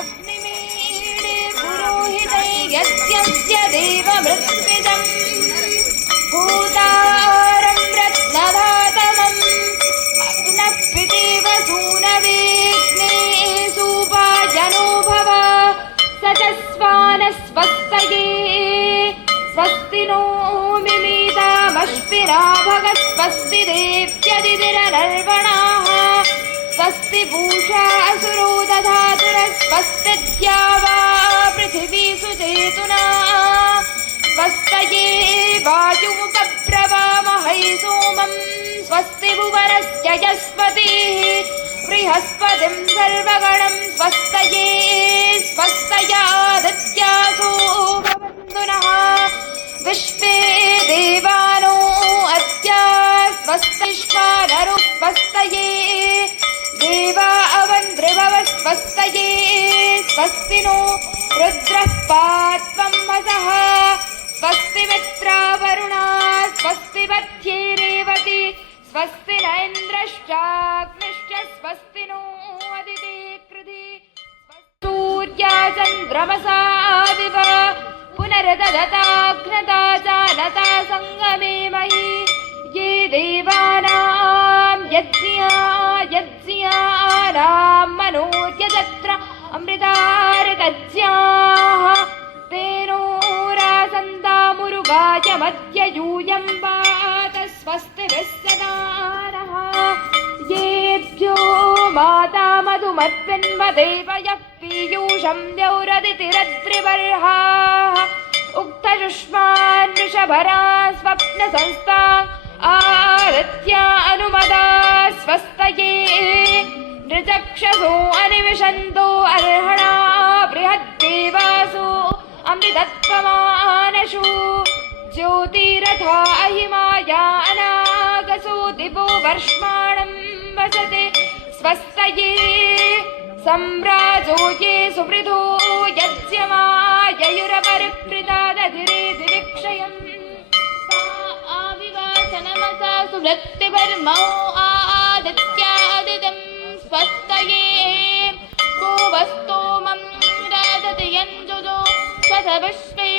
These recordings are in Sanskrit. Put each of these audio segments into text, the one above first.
अग्निमीडे पुरोहितै यज्ञस्य देवमृत्विजम् भूतारं रत्नधातमम् अग्नपितेव सूनवेग्ने सूपाजनो भव स च स्वानस्वस्तये स्वस्ति नो मिमीतामश्विना भगस्वस्ति देव्यदितिरनर्वणाः स्वस्ति पूषा असुरो दधातुरस्वस्तिद्या वा पृथिवी सुचेतुना स्वस्तये वायुमुपब्रवामहै सोमं स्वस्ति भुवनस्य यस्पतिः बृहस्पतिं सर्वगणं स्वस्तये स्वस्तयादित्यासो भवन्तु नः विश्वे देवानो अद्य स्वस्तिष्मानरो स्वस्तये देवा अवन्द्रिभव स्वस्तये स्वस्ति नो रुद्रः पात्वं वसः स्वस्ति मित्रावरुणा स्वस्ति वध्ये रेवती स्वस्ति न इन्द्रश्चाग्निश्च स्वस्ति नो अदिते कृधि सूर्या चन्द्रमसा विव पुनरददताघ्नता जानता सङ्गमे मयि ये देवानां यज्ञानां मनोर्यजत्र अमृतार्तज्ञाः तेनो रासन्दामुरुगाय मध्य यूयं पात स्वस्तिभिः सदा नः येभ्यो माता मधुमत्पिन्वदेव यः पीयूषं द्यौरदितिरद्रिवर्हाः उक्तजुष्मान् वृषभरा स्वप्नसंस्था आदित्या अनुमदा स्वस्तये नृचक्षसो अनिविशन्तो अर्हणा बृहद्देवासो अमृतत्वमानशु ज्योतिरथा अहिमाया अनागसो दिवो वर्ष्माणं वसते स्वस्तये सम्राजो ये सुवृधो यज्ञमाययुरपरिप्रीता दधिरे दिविक्षयम् आविवासनमसा सुवृत्तिवर्मो आदित्यादिदं स्वस्तये को वस्तोमं राधति यञ्जुजो सथ विश्वे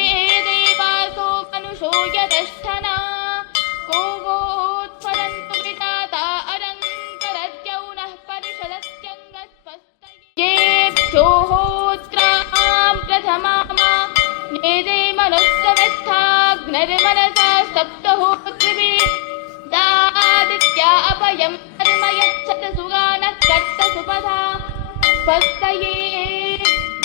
देवासो मनुषो यदष्ठना को वोत्फलन्तु विधाता अरङ्करद्यौनः परिषदत्यङ्गस्वस्तये येभ्योहोत्रां प्रथमामा नेदे मनुष्यवस्थाग्निर्मनसा सप्तहोत्रिभिः दादित्या अपयं कर्म यच्छत सुगानः कर्त सुपथा स्वस्तये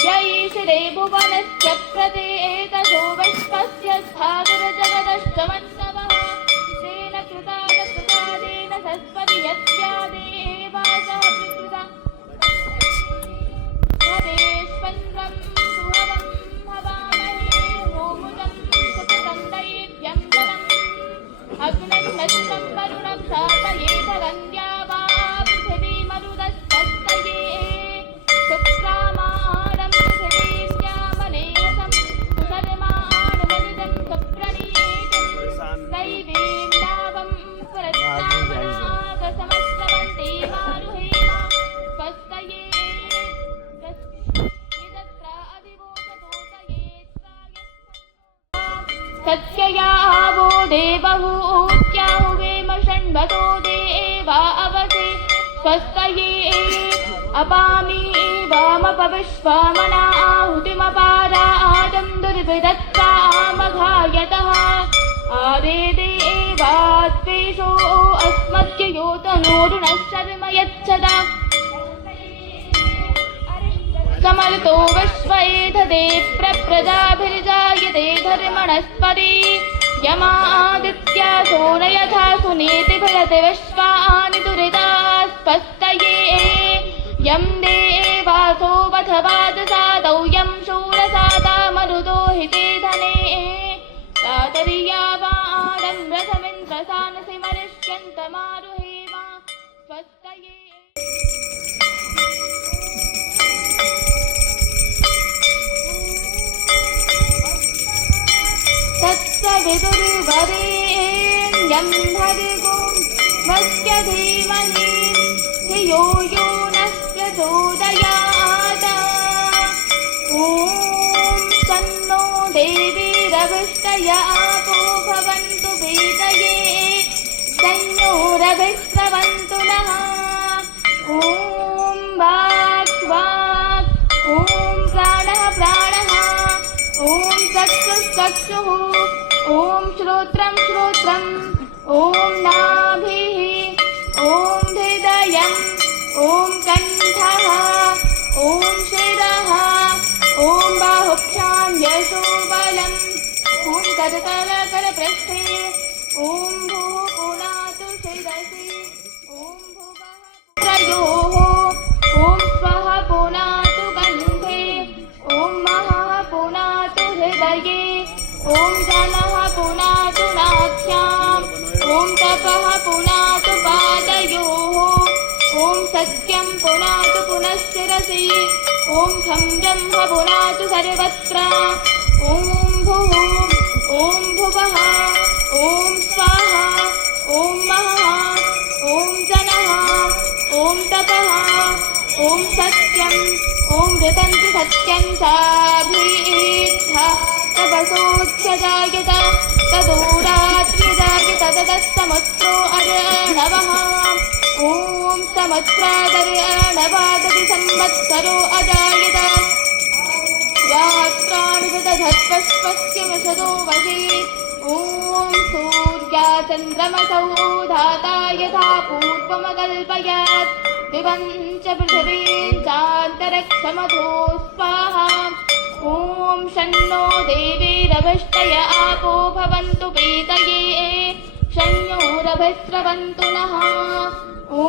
जयिषिरे भुवनस्य प्रतेतसो विश्वस्य स्थातुरजगदष्टमण्डवः तेन कृता तत्कृतादेन सरस्वती यस्या देवासः विकृता हरेष्वन्द्वं सुहवं हवामहे होमुदं सुतसन्दयेभ्यं जलम् अग्निर्नष्टं वरुणं सातयेत गन्द्या वा पृथिवी मरुदस्वस्तये सुक्रामाणं पृथिवीम्यामनेहसं सुधर्माणमनिदं सुप्रणीतं दैवीं नावं पुरस्तामनागसमस्रवन्ते मारुहेमा स्वस्तये सत्ययावो देवहूत्याहुवेम षण्वतो देवा अवसे स्वस्तये अपामि वामपविश्वामना आहुतिमपारादं दुर्विदत्तामघायतः आदे देवात्वेषो अस्मद्य योतनोरुणशर्म यच्छदा समर्तो विश्वैधदे प्रजाभिर्जायते धर्मणस्पति यमादित्यासो न यथा सुनीति भरति विश्वानि दुरितास्पस्तये यं देवासो वधवादसादौ यं शूरसादा मरुदो हिते धने तातरियावाणं रथमिन्द्रसानसि मरिष्यन्तमारुहेमा स्वस्तये तत्सवितुर्वरेण्यं भर्गो वस्य धीमहि धियो यो नः प्रचोदयात् देवीरभिष्टय आपो भवन्तु पीतये संयोरभिस्रवन्तु नः ॐ वाक् वाक् ॐ प्राणः प्राणः ॐ चक्षुः चक्षुः ॐ श्रोत्रं श्रोत्रम् ॐ नाभिः ॐ हृदयम् ॐ कण्ठः ॐ शिरः ॐ बाहुभ्यां यशोबलम् ॐ करतलकरपृष्ठे ॐ भूः पुनातु शिरसि ॐ भुवः त्रयोः ॐ स्वः पुनातु कण्ठे ॐ महः पुनातु हृदये ॐ जनः पुनातु नाभ्याम् ॐ तपः पुनातु पादयोः ॐ सत्यं पुनातु पुनश्शिरसि ॐ खं ब्रह्म पुनातु सर्वत्र ॐ भुः ॐ भुवः ॐ स्वाहा ॐ महः ॐ जनः ॐ तपः ॐ सत्यं ॐ ऋतन्तु सत्यं चाभीद्धा तपसोऽध्यजायत तदोरात्र्यजायत तदस्तमुत्रो अर्णवः ॐ समुद्रादर्णवादति संवत्सरो अजायत रात्राणि दधत्पश्पस्य वशदो वशे ॐ सूर्याचन्द्रमसौ धाता यथा पूर्वमकल्पयत् दिवं च पृथिवीं चान्तरिक्षमथो स्वाहा ॐ शन्नो देवीरभिष्टय आपो भवन्तु पीतये संयोरभिस्रवन्तु नः ॐ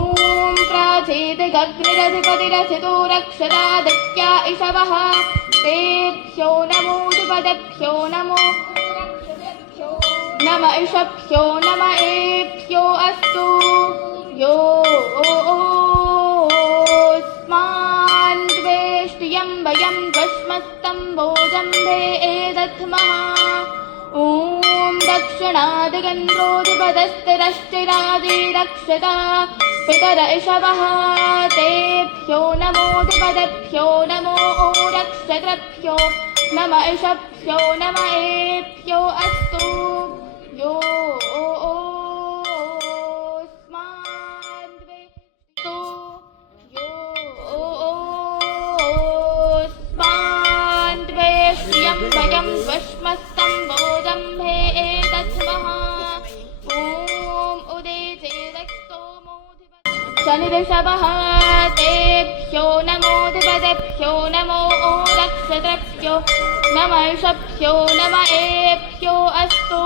प्राचेदिगग्निरधिपतिरसितो रक्षदादित्या इषवः तेभ्यो नमोऽधिपतिभ्यो नमो नम इषभ्यो नम एभ्यो अस्तु योऽस्मान् द्वेष्ट्यं वयं वश्मस्तं भोजम्भे एदध्मः ॐ दक्षिणादिगन्धोऽधिपतस्तिरश्चिरादि रक्षता पितर इषवः तेभ्यो नमोऽधिपतिभ्यो नमो रक्षतृभ्यो नम इषभ्यो नम एभ्यो अस्तु योऽस्मान् द्वेष्टो योऽस्मान् द्वेष्ट्यं वयं वश्मस्तं भोजम्भे एतद्मः ॐ उदेचेदक्तो शनिऋषभः तेभ्यो नमोऽधिपतिभ्यो नमो रक्षतृभ्यो नम इषभ्यो नम एभ्यो अस्तु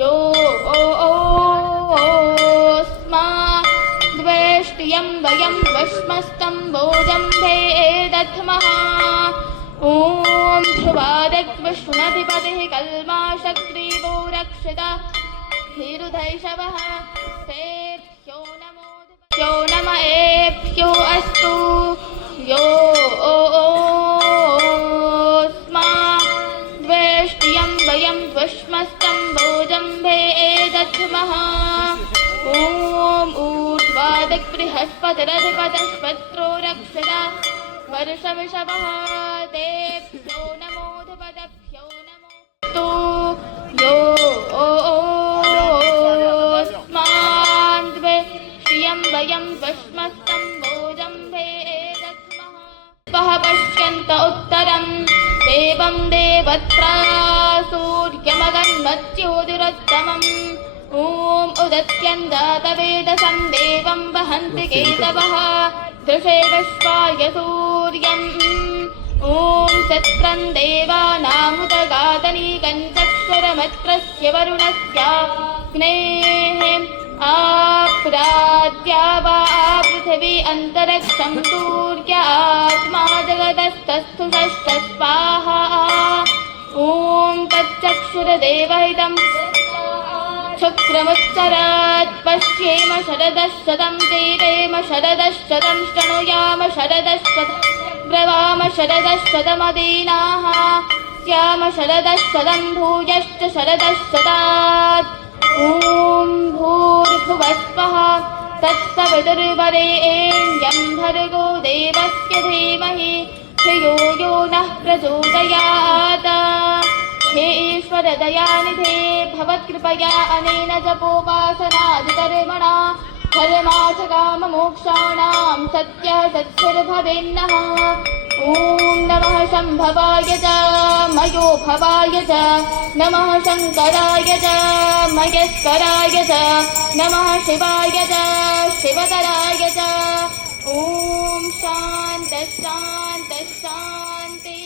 योऽस्मान् द्वेष्ट्यं वयं वश्मस्तं भोजम्भे एदध्मः ॐ ध्रुवादग्विष्णुनधिपतिः कल्माशग्रीवो रक्षता हिरुधैषवः तेभ्यो नम एभ्यो अस्तु योऽस्मान् द्वेष्ट्यं वयं वश्मस्तं भोजम्भे एदध्मः ॐ ऊर्ध्वादिक्बृहस्पतिरधिपतिष्पत्रो रक्षता वर्षविषवः तेभ्यो नमोऽधिपतिभ्यो नमो योऽस्मान् द्वेष्ट्यं वयं वश्मस्तं भोजम्भे एदध्मः वः पश्यन्त उत्तरं देवं देवत्रा सूर्यमगन्मत्योदिरोत्तमम् ॐ उदत्यं जातवेदसं देवं वहन्ति केतवः दृशे विश्वाय सूर्यम् ॐ चक्रं देवानामुदगातनीकं चक्षुरमत्रस्य वरुणस्याग्नेः आप्राद्या वा पृथिवी अन्तरिक्षं सूर्य आत्मा जगतस्तस्थु षष्ठ स्वाहा ॐ तच्चक्षुरदेवहितं शुक्रमुच्चरात् पश्येम शरदशतं जीवेम शरदशतं शृणुयाम शरदशतं ब्रवाम शरदशतमदीनाः स्याम शरदशतं भूयश्च शरदशतात् ॐ भूर्भुवस्वः तत्सवितुर्वरेण्यं भर्गो देवस्य धीमहि धियो यो नः प्रचोदयात्। हे ईश्वर दयानिधे भवत्कृपया अनेन जपोपासनादिकर्मणा धर्मार्थकाममोक्षाणां सत्यसिद्धिर्भवेन्नः। ॐ नमः शम्भवाय च मयोभवाय च नमः शङ्कराय च महेश्वराय च नमः शिवाय च शिवतराय च। ॐ शान्तिः शान्तिः शान्तिः।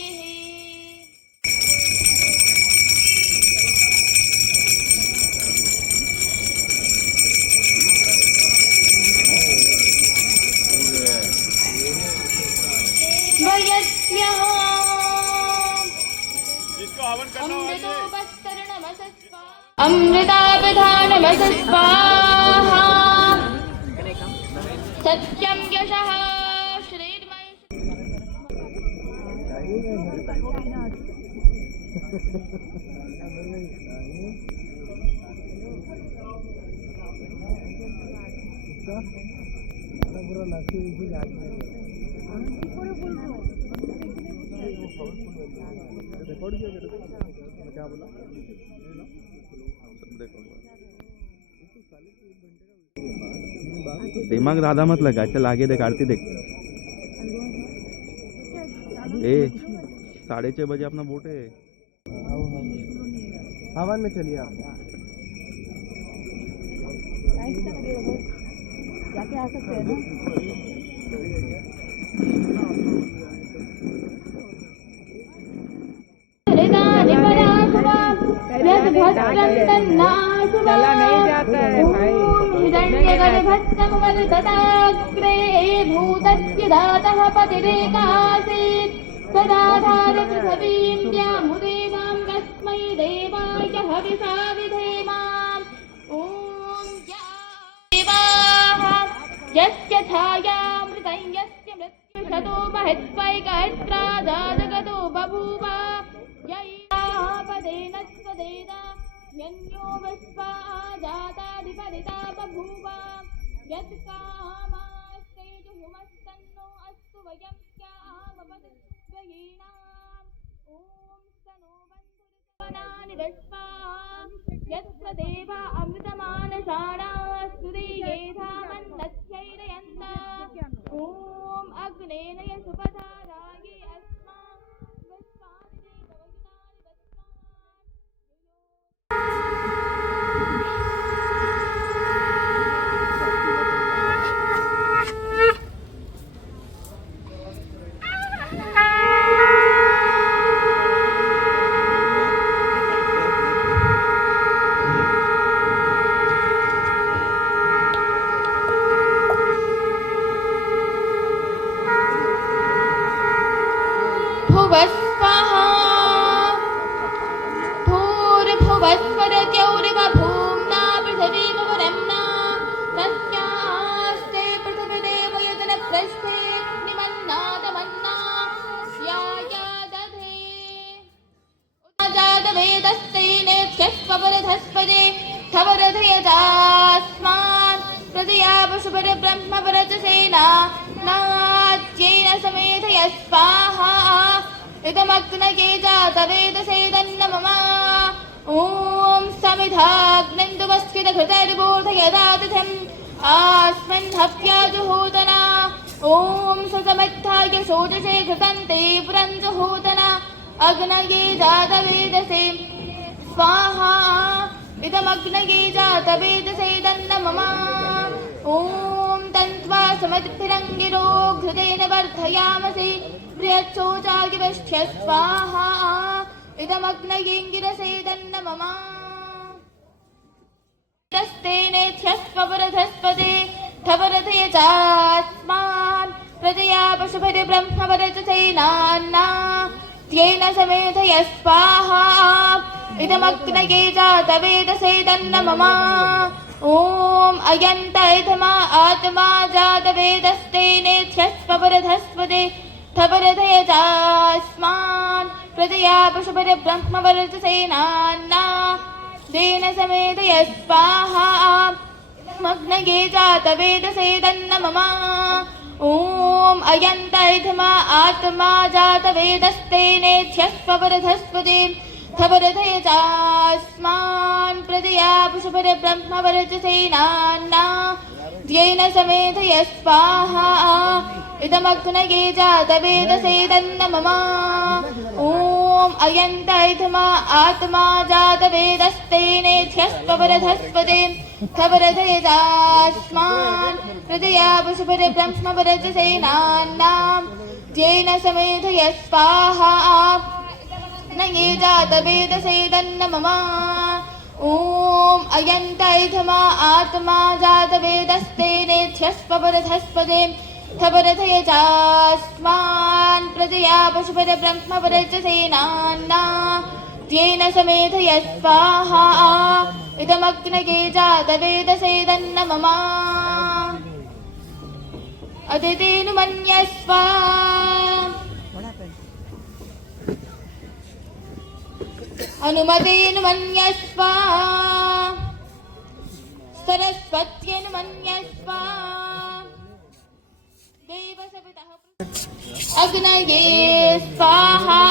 अमृतापधानमस स्वाहा सत्यं यशः श्रीर्मय। क्या बोला दिमाग ज्यादा मत लगा, चल आगे देख, आरती देख। 6:30 बजे अपना बोट है। हवन में चलिए आप जाके आ सकते हैं ना। चला नहीं जाता है भाई। हिरण्यगर्भस्थं वदतताग्रे भूतस्य दातः पतिरेकासीत् तदाधार पृथिवीं व्यामुदेवां तस्मै देवाय हविषा विधेमाम्। ॐ देवाः यस्य छायामृतं यस्य मृत्युशतो महत्त्वैकहत्रा जातगतो बभूव यैपदेन स्वदेन यन्यो विश्वा जाताधिपरिता बभूव यत्कामास्तेजुहुमस्तन्नो अस्तु वयं स्यामवद्वयीनाम्। ॐ स्तनो बन्धुर्वनानि विश्वा यत्र देवा अमृतमानशाणास्तु देयेधामन्नत्यैरयन्त। ॐ अग्नेन यशुपधाराये अस्मान् विश्वामिने गवयुनानि भुवस्वहा भूर्भुवस्वरत्योरिव भूम्ना पृथिवीमवरम्ना तस्यास्ते पृथिवीदेव यजनप्रस्थे निमन्नादमन्ना याया दधे जातवेदस्तेनेत्यस्वरधस्पदे थवरधयजास्मान् प्रदया पशुपरब्रह्मपरचसेना नात्येन समेधय स्वाहा इदमग्नये जातवेदसेदन्नमम। ॐ समिधाग्निन्दुमस्कितघृतैर्बोधयदातिथम् आस्मिन् हव्याजुहोदना। ॐ सुसमिद्धाय षोडशे घृतन्ते पुरञ्जुहोदना अग्नये जातवेदसे स्वाहा इदमग्नये जातवेदसेदन्नमम। ॐ तन्त्वा समद्भिरङ्गिरो घृतेन वर्धयामसि बृहच्छोचागिवष्ठ्य स्वाहा इदमग्नयेङ्गिरसेदन्नमम। तस्तेनेध्यस्वरधस्पदे थवरधयजास्मान् प्रजया पशुभिर्ब्रह्मवरचसेनान्ना त्येन समेधय स्वाहा इदमग्नये जातवेदसेदन्नमम। ॐ अयन्त इदमा आत्मा जातवेदस्तेनेध्यस्वरधस्पदे थवरधयजास्मान् प्रजया पशुभिर्ब्रह्मवरचसेनान्ना तेन समेधय स्वाहा मग्नये जातवेदसेदन्नमम। ॐ अयन्त इदमा आत्मा जातवेदस्तेनेध्यस्वरधस्पदे थवरधय चास्मान् प्रजया पुष्परब्रह्मवरजसेनान्ना द्येन समेधय स्वाहा इदमग्नये जातवेदसे तन्नमम ॐ अयन्तैथमा आत्मा जातवेदस्तेनेध्यस्वरधस्पदे थवरधय चास्मान् प्रजया पुष्परब्रह्मवरजसेनान्ना द्येन समेधय स्वाहा न ये जातवेदसे तन्नमम ॐ अयन्तैथमा आत्मा जातवेदस्तेनेध्यस्वरधस्पदे थवरधय चास्मान् प्रजया पुष्परब्रह्मवरजसेनान्ना द्येन समेधय स्वाहा इदमग्नये जातवेदसे तन्नमम अदितेनुमन्यस्व हनुमतेनुमन्यस्व सरस्वत्यनुमन्यस्व देवसवितः अग्नये स्वाहा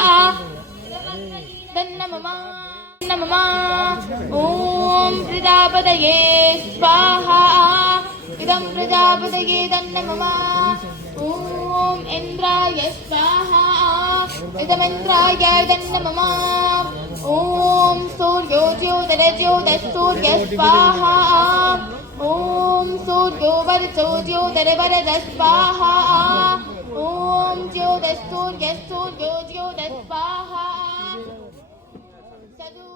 तन्नमम नमः ॐ प्रजापतये स्वाहा इदं प्रजापतये तन्नमम ॐ इन्द्राय स्वाहा इदमिन्द्राय तन्नमम ॐ सूर्यो ज्योतिरज्योतिसूर्य स्वाहा ॐ सूर्यो वर्चो ज्योतिर्वरद स्वाहा ॐ ज्योतिसूर्य सूर्यो ज्योतिः स्वाहा सदु